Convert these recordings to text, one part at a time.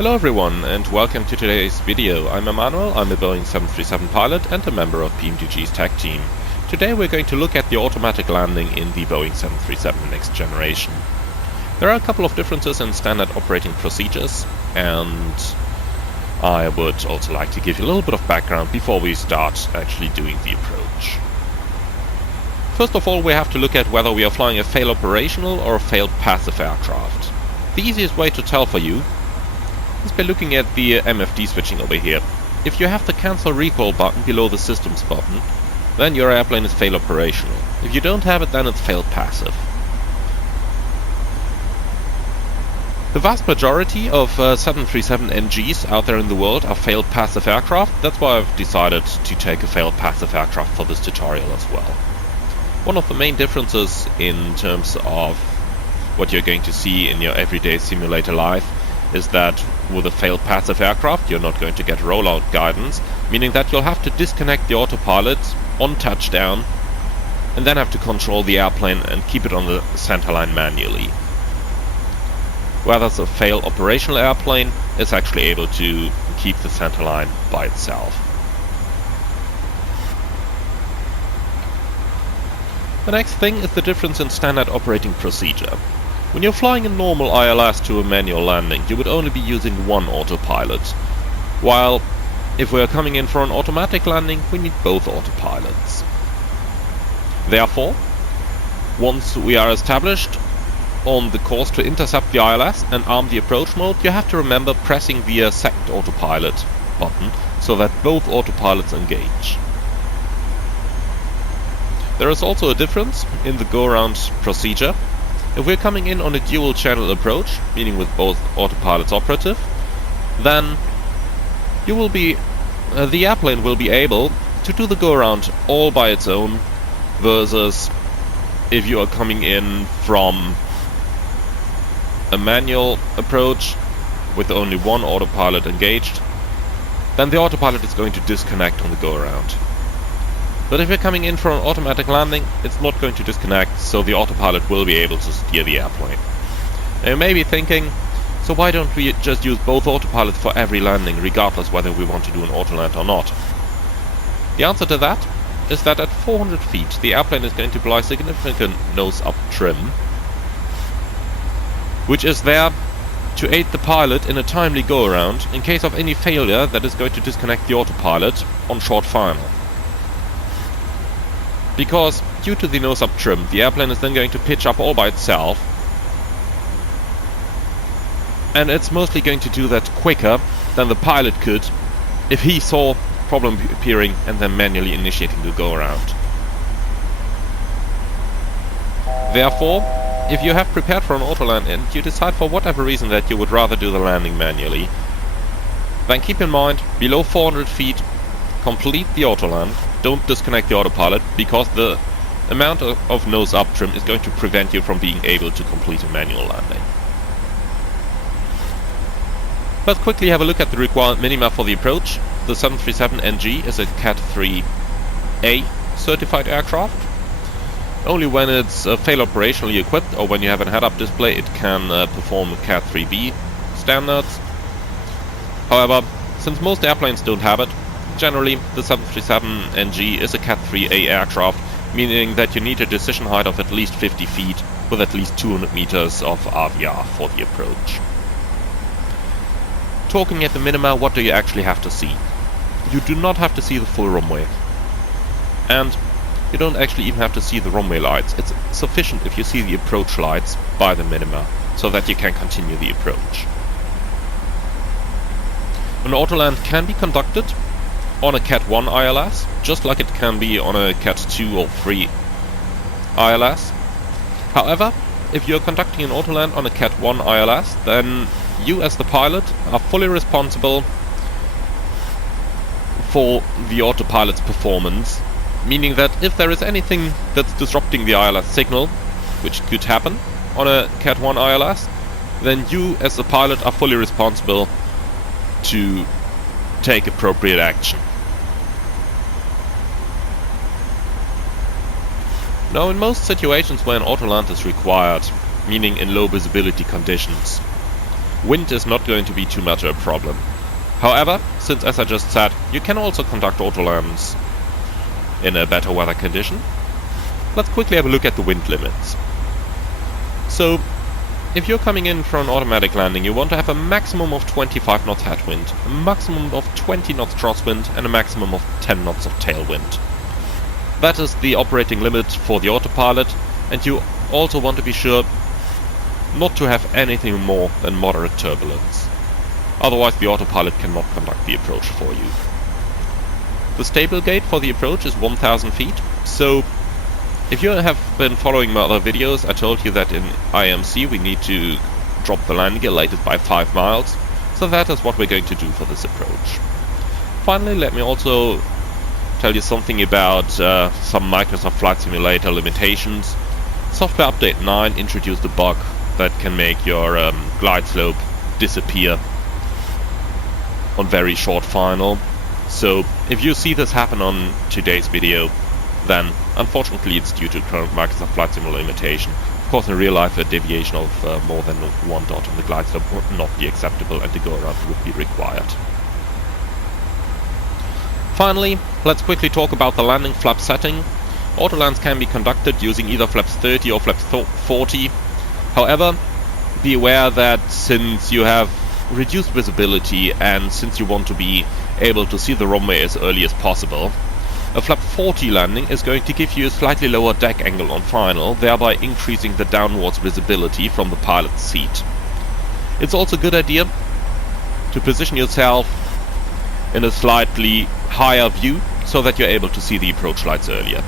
Hello everyone and welcome to today's video. I'm Emmanuel, I'm a Boeing 737 pilot and a member of PMDG's tech team. Today we're going to look at the automatic landing in the Boeing 737 next generation. There are a couple of differences in standard operating procedures, and I would also like to give you a little bit of background before we start actually doing the approach. First of all, we have to look at whether we are flying a fail operational or a failed passive aircraft. The easiest way to tell for you is by looking at the MFD switching over here. If you have the cancel recall button below the systems button, then your airplane is fail operational. If you don't have it, then it's failed passive. The vast majority of 737 NGs out there in the world are failed passive aircraft. That's why I've decided to take a failed passive aircraft for this tutorial as well. One of the main differences in terms of what you're going to see in your everyday simulator life is that with a failed passive aircraft you're not going to get rollout guidance, meaning that you'll have to disconnect the autopilot on touchdown and then have to control the airplane and keep it on the centerline manually. Whereas a failed operational airplane is actually able to keep the centerline by itself. The next thing is the difference in standard operating procedure. When you're flying a normal ILS to a manual landing, you would only be using one autopilot, while if we are coming in for an automatic landing, we need both autopilots. Therefore, once we are established on the course to intercept the ILS and arm the approach mode, you have to remember pressing the second autopilot button so that both autopilots engage. There is also a difference in the go-around procedure. If we're coming in on a dual channel approach, meaning with both autopilots operative, then you will be the airplane will be able to do the go-around all by its own, versus if you are coming in from a manual approach with only one autopilot engaged, then the autopilot is going to disconnect on the go-around. But if you're coming in for an automatic landing, it's not going to disconnect, so the autopilot will be able to steer the airplane. Now you may be thinking, so why don't we just use both autopilots for every landing, regardless whether we want to do an Autoland or not? The answer to that is that at 400 feet, the airplane is going to apply significant nose-up trim, which is there to aid the pilot in a timely go-around in case of any failure that is going to disconnect the autopilot on short final. Because due to the nose-up trim, the airplane is then going to pitch up all by itself, and it's mostly going to do that quicker than the pilot could if he saw problem appearing and then manually initiating the go-around. Therefore, if you have prepared for an Autoland and you decide for whatever reason that you would rather do the landing manually, then keep in mind, below 400 feet, complete the Autoland. Don't disconnect the autopilot, because the amount of nose-up trim is going to prevent you from being able to complete a manual landing. Let's quickly have a look at the required minima for the approach. The 737 NG is a Cat 3A certified aircraft. Only when it's fail operationally equipped or when you have a head-up display it can perform Cat 3B standards. However, since most airplanes don't have it, generally, the 737 NG is a Cat 3A aircraft, meaning that you need a decision height of at least 50 feet with at least 200 meters of RVR for the approach. Talking at the minima, what do you actually have to see? You do not have to see the full runway. And you don't actually even have to see the runway lights. It's sufficient if you see the approach lights by the minima, so that you can continue the approach. An Autoland can be conducted on a Cat 1 ILS, just like it can be on a Cat 2 or 3 ILS. However, if you're conducting an Autoland on a Cat 1 ILS, then you as the pilot are fully responsible for the autopilot's performance, meaning that if there is anything that's disrupting the ILS signal, which could happen on a Cat 1 ILS, then you as the pilot are fully responsible to take appropriate action. Now, in most situations where an Autoland is required, meaning in low visibility conditions, wind is not going to be too much of a problem. However, since as I just said, you can also conduct autolands in a better weather condition, let's quickly have a look at the wind limits. So, if you're coming in for an automatic landing, you want to have a maximum of 25 knots headwind, a maximum of 20 knots crosswind, and a maximum of 10 knots of tailwind. That is the operating limit for the autopilot, and you also want to be sure not to have anything more than moderate turbulence. Otherwise the autopilot cannot conduct the approach for you. The stable gate for the approach is 1000 feet, so if you have been following my other videos, I told you that in IMC we need to drop the landing gear latest by 5 miles, so that is what we're going to do for this approach. Finally, let me also tell you something about some Microsoft Flight Simulator limitations. Software Update 9 introduced a bug that can make your glide slope disappear on very short final. So if you see this happen on today's video, then unfortunately it's due to current Microsoft Flight Simulator limitation. Of course, in real life a deviation of more than 1 dot on the glide slope would not be acceptable and the go around would be required. Finally, let's quickly talk about the landing flap setting. Autolands can be conducted using either flaps 30 or flaps 40. However, be aware that since you have reduced visibility and since you want to be able to see the runway as early as possible, a flap 40 landing is going to give you a slightly lower deck angle on final, thereby increasing the downwards visibility from the pilot's seat. It's also a good idea to position yourself in a slightly higher view so that you're able to see the approach lights earlier.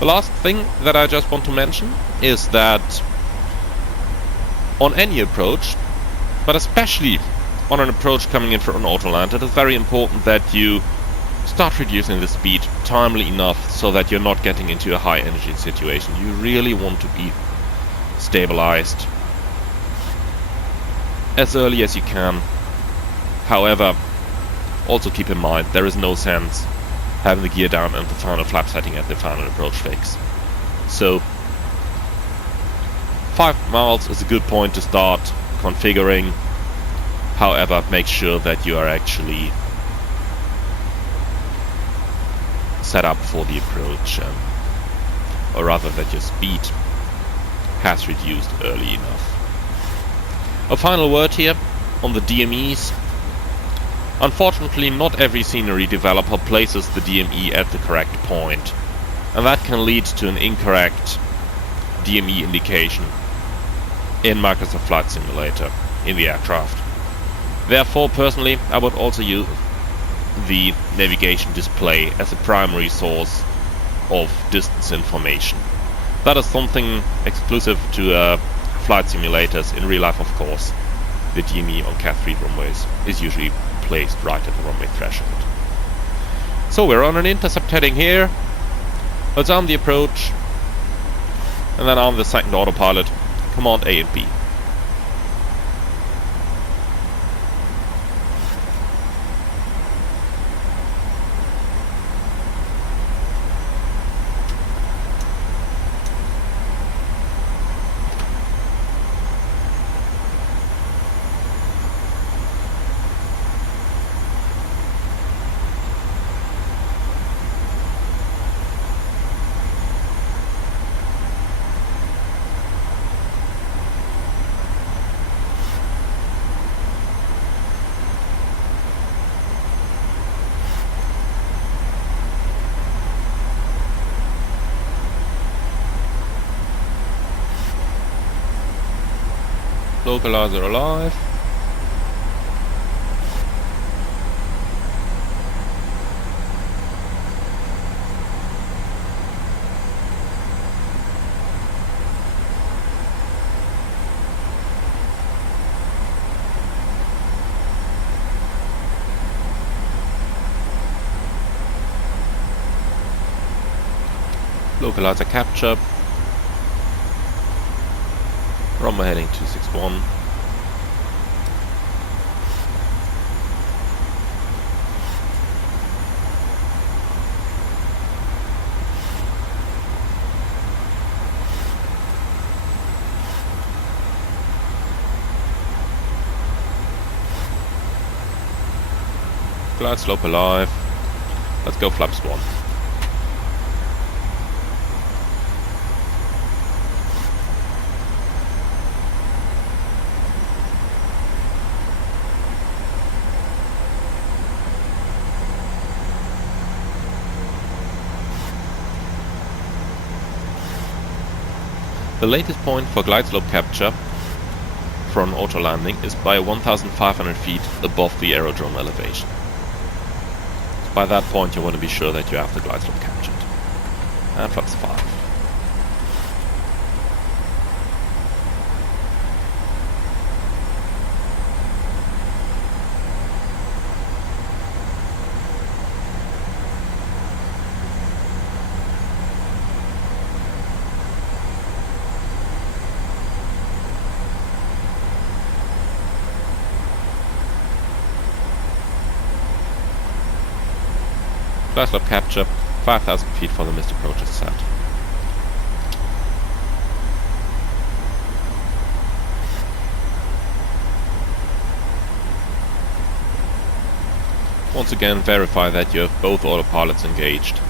The last thing that I just want to mention is that on any approach, but especially on an approach coming in for an autoland, it is very important that you start reducing the speed timely enough so that you're not getting into a high energy situation. You really want to be stabilized as early as you can. However, also keep in mind there is no sense having the gear down and the final flap setting at the final approach fix. So 5 miles is a good point to start configuring. However, make sure that you are actually set up for the approach, or rather that your speed has reduced early enough. A final word here on the DMEs. Unfortunately, not every scenery developer places the DME at the correct point, and that can lead to an incorrect DME indication in Microsoft Flight Simulator in the aircraft. Therefore, personally, I would also use the navigation display as a primary source of distance information. That is something exclusive to flight simulators. In real life, of course, the DME on Cat 3 runways is usually placed right at the runway threshold. So we're on an intercept heading here. Let's arm the approach, and then arm the second autopilot. Command A and B. Localizer alive. Localizer capture. Runway heading 261. Glide slope alive. Let's go flaps 1. The latest point for glide slope capture for an auto landing is by 1,500 feet above the aerodrome elevation. By that point you want to be sure that you have the glide slope captured. And flaps 5. Glide slope capture, 5,000 feet for the missed approach is set. Once again, verify that you have both autopilots engaged.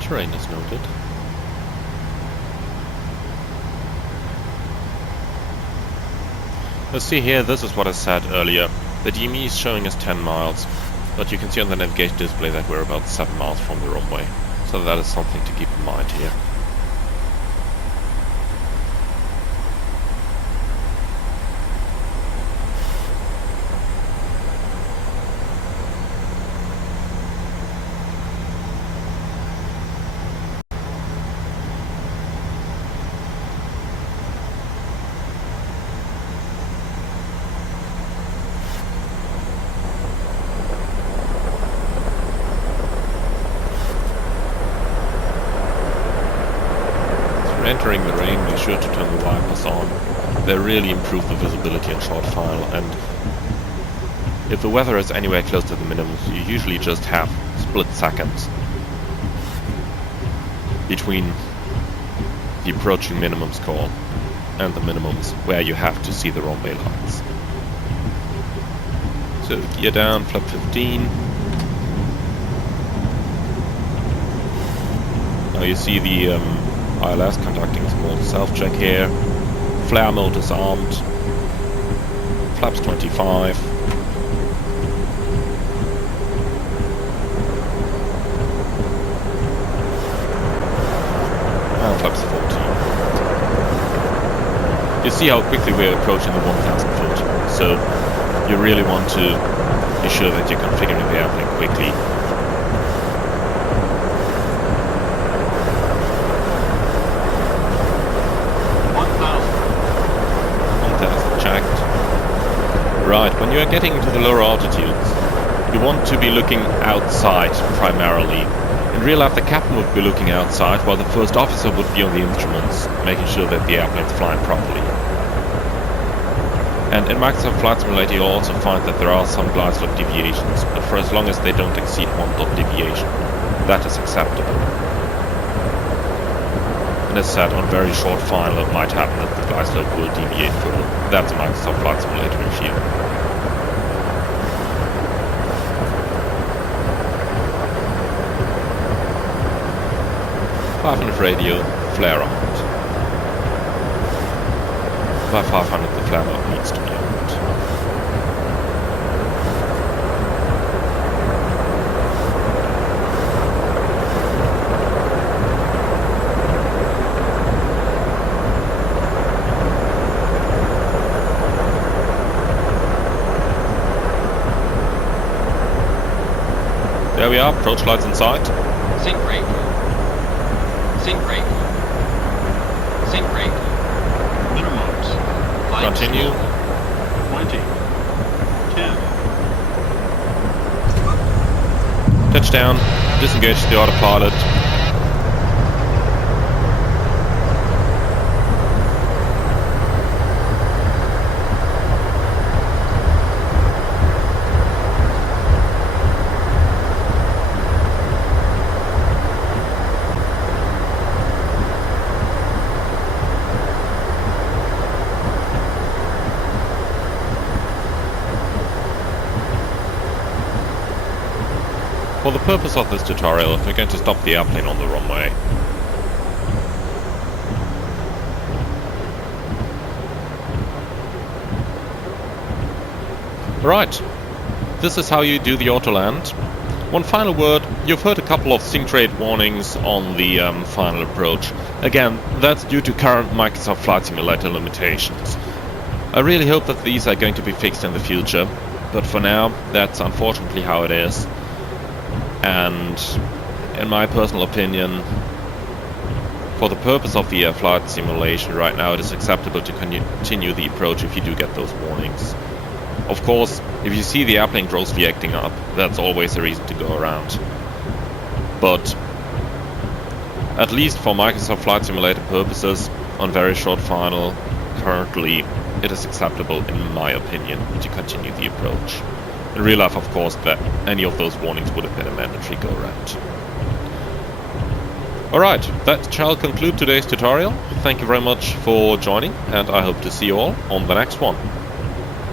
Terrain is noted. Let's see here, this is what I said earlier. The DME is showing us 10 miles, but you can see on the navigation display that we're about 7 miles from the runway. So that is something to keep in mind here. Entering the rain, be sure to turn the wipers on. They really improve the visibility in short file, and if the weather is anywhere close to the minimums, you usually just have split seconds between the approaching minimums call and the minimums where you have to see the runway lights. So gear down, flap 15. Now you see the ILS conducting a small self-check here. Flare mode is armed. Flaps 25. And flaps 14. You see how quickly we're approaching the 1,000 foot. So you really want to be sure that you're configuring the airplane quickly. Right, when you are getting into the lower altitudes, you want to be looking outside primarily. In real life, the captain would be looking outside, while the first officer would be on the instruments, making sure that the airplane's flying properly. And in Microsoft Flight Simulator, you'll also find that there are some glide slope deviations, but for as long as they don't exceed 1 dot deviation, that is acceptable. And as said, on very short final, it might happen that the glide slope will deviate further. That's a Microsoft Flight Simulator issue. .500 radio, flare armed. by 500 the flat out needs to be opened. There we are, approach lights in sight. Sync brake. Sync brake. Sync brake. Minimums. Continue. 20. 10. Touchdown. Disengage the autopilot. For the purpose of this tutorial, we're going to stop the airplane on the runway. Right, this is how you do the Autoland. One final word, you've heard a couple of sync rate warnings on the final approach. Again, that's due to current Microsoft Flight Simulator limitations. I really hope that these are going to be fixed in the future, but for now, that's unfortunately how it is. And in my personal opinion, for the purpose of the flight simulation right now, it is acceptable to continue the approach if you do get those warnings. Of course, if you see the airplane grossly acting up, that's always a reason to go around. But at least for Microsoft Flight Simulator purposes, on very short final, currently it is acceptable in my opinion to continue the approach. In real life, of course, that any of those warnings would have been a mandatory go-around. Alright, that shall conclude today's tutorial. Thank you very much for joining, and I hope to see you all on the next one.